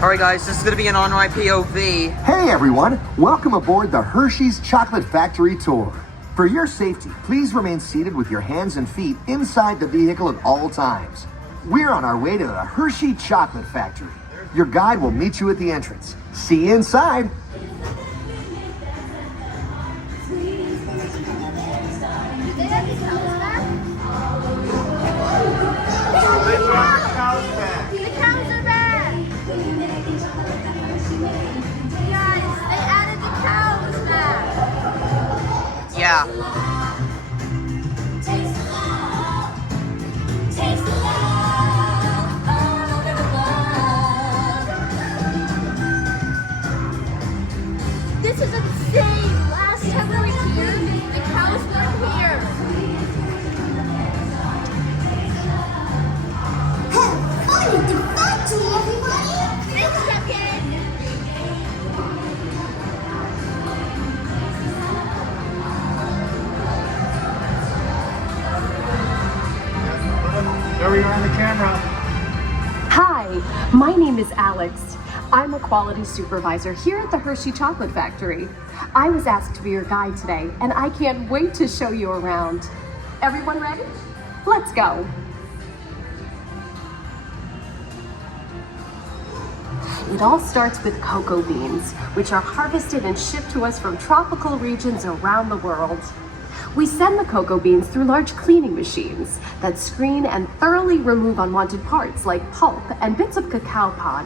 Alright guys, this is going to be an on-ride POV. Hey everyone, welcome aboard the Hershey's Chocolate Factory Tour. For your safety, please remain seated with your hands and feet inside the vehicle at all times. We're on our way to the Hershey Chocolate Factory. Your guide will meet you at the entrance. See you inside. Yeah. This is insane. Last time we were here, the cows weren't here. Have fun at the factory, everybody! Thanks, Captain. There we are on the camera. Hi, my name is Alex. I'm a quality supervisor here at the Hershey Chocolate Factory. I was asked to be your guide today, and I can't wait to show you around. Everyone ready? Let's go. It all starts with cocoa beans, which are harvested and shipped to us from tropical regions around the world. We send the cocoa beans through large cleaning machines that screen and thoroughly remove unwanted parts like pulp and bits of cacao pod.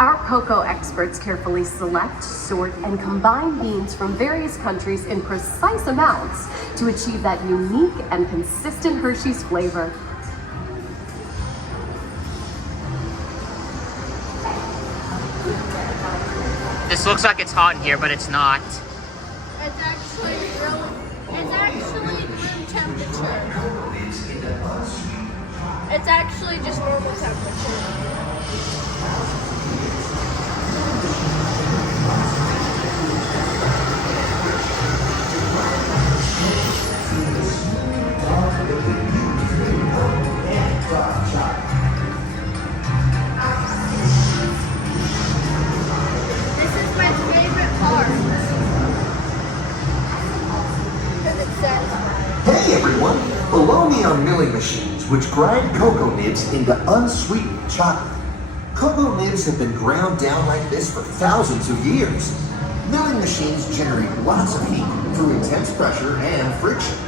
Our cocoa experts carefully select, sort, and combine beans from various countries in precise amounts to achieve that unique and consistent Hershey's flavor. This looks like it's hot in here, but it's not. It's actually room temperature. It's actually just normal temperature. Hey everyone, below me are milling machines which grind cocoa nibs into unsweetened chocolate. Cocoa nibs have been ground down like this for thousands of years. Milling machines generate lots of heat through intense pressure and friction.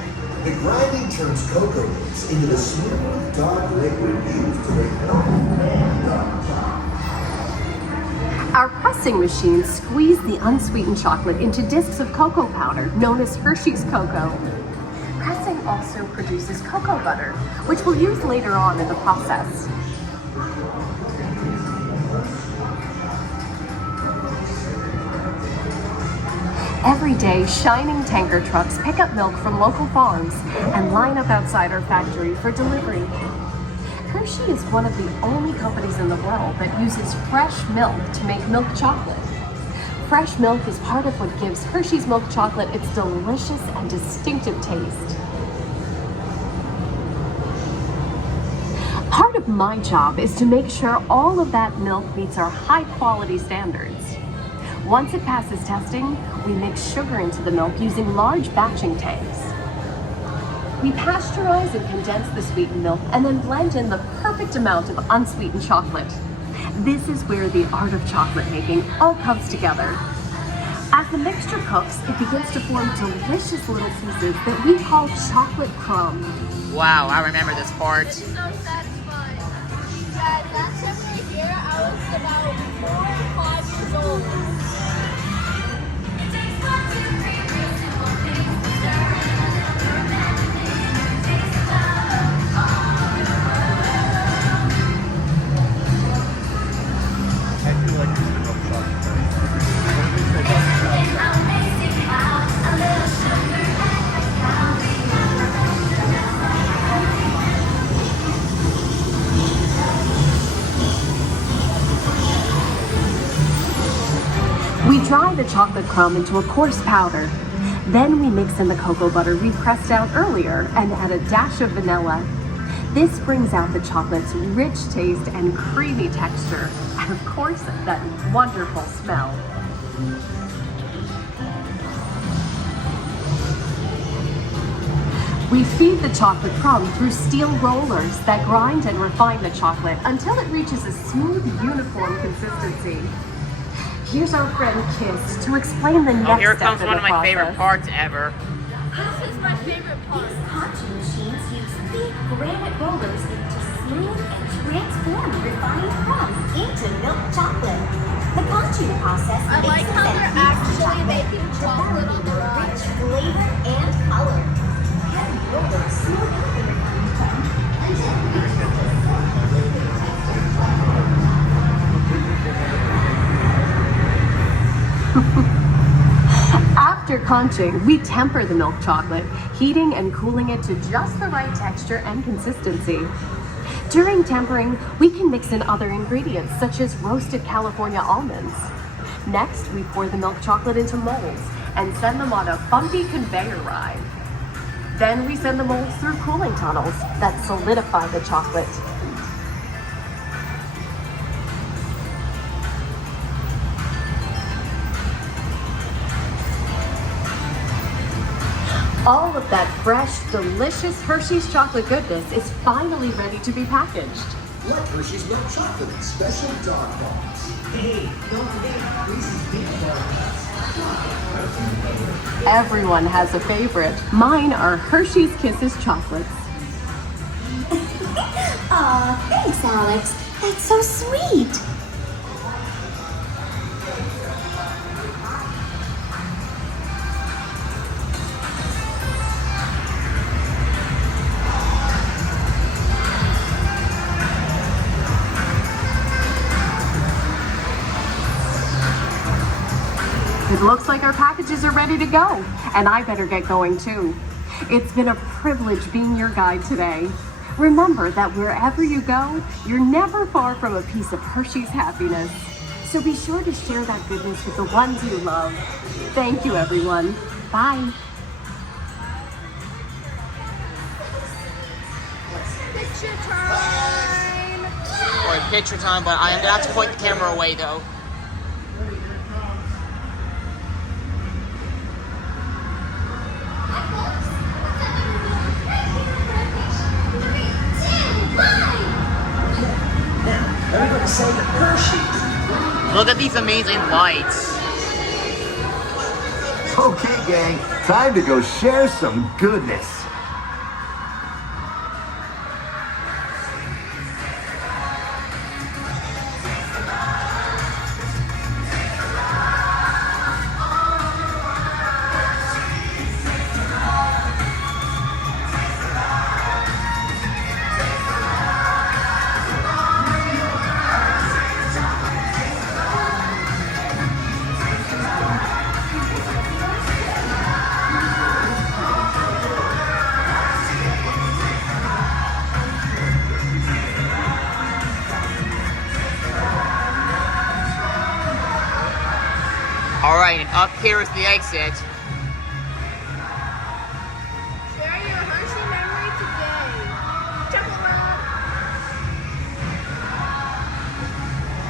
The grinding turns cocoa nibs into the smooth, dark liquid used to make milk and dark chocolate. Our pressing machines squeeze the unsweetened chocolate into discs of cocoa powder known as Hershey's cocoa. Pressing also produces cocoa butter, which we'll use later on in the process. Every day, shining tanker trucks pick up milk from local farms and line up outside our factory for delivery. Hershey is one of the only companies in the world that uses fresh milk to make milk chocolate. Fresh milk is part of what gives Hershey's milk chocolate its delicious and distinctive taste. Part of my job is to make sure all of that milk meets our high quality standards. Once it passes testing, we mix sugar into the milk using large batching tanks. We pasteurize and condense the sweetened milk and then blend in the perfect amount of unsweetened chocolate. This is where the art of chocolate making all comes together. As the mixture cooks, it begins to form delicious little pieces that we call chocolate crumb. Wow, I remember this part. It's so satisfying. Yeah, last time we were here, I was about 4 or 5 years old. We dry the chocolate crumb into a coarse powder. Then we mix in the cocoa butter we pressed out earlier and add a dash of vanilla. This brings out the chocolate's rich taste and creamy texture, and of course, that wonderful smell. We feed the chocolate crumb through steel rollers that grind and refine the chocolate until it reaches a smooth, uniform consistency. Here's our friend Kiss to explain the next Here step comes in one the of my process. favorite parts ever. This is my favorite part. These conching machines use big granite rollers to smooth and transform refined crumbs into milk chocolate. The conching process I like how they're actually making chocolate on the ride. rich flavor and color. Heavy rollers smooth out the refined crumb until it reaches After conching, we temper the milk chocolate, heating and cooling it to just the right texture and consistency. During tempering, we can mix in other ingredients such as roasted California almonds. Next, we pour the milk chocolate into molds and send them on a bumpy conveyor ride. Then we send the molds through cooling tunnels that solidify the chocolate. All of that fresh, delicious Hershey's chocolate goodness is finally ready to be packaged. Like Hershey's milk chocolate in special dog balls. Hey, don't forget Reese's peanut butter. Everyone has a favorite. Mine are Hershey's Kisses chocolates. Aw, thanks, Alex. That's so sweet. It looks like our packages are ready to go, and I better get going too. It's been a privilege being your guide today. Remember that wherever you go, you're never far from a piece of Hershey's happiness. So be sure to share that goodness with the ones you love. Thank you, everyone. Bye. Picture time. Alright, picture time, but I am gonna have to point the camera away though. Everybody say Hershey's. Look at these amazing lights. Okay, gang, time to go share some goodness. Alright, and up here is the exit. Share your Hershey memory today. Chocolate.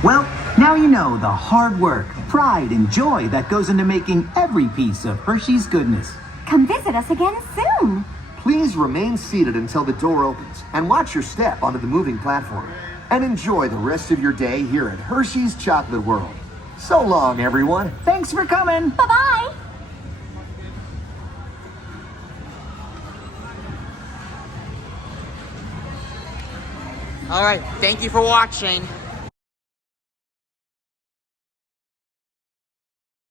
Well, now you know the hard work, pride, and joy that goes into making every piece of Hershey's goodness. Come visit us again soon. Please remain seated until the door opens and watch your step onto the moving platform. And enjoy the rest of your day here at Hershey's Chocolate World. So long, everyone. Thanks for coming. Bye-bye. Alright, thank you for watching.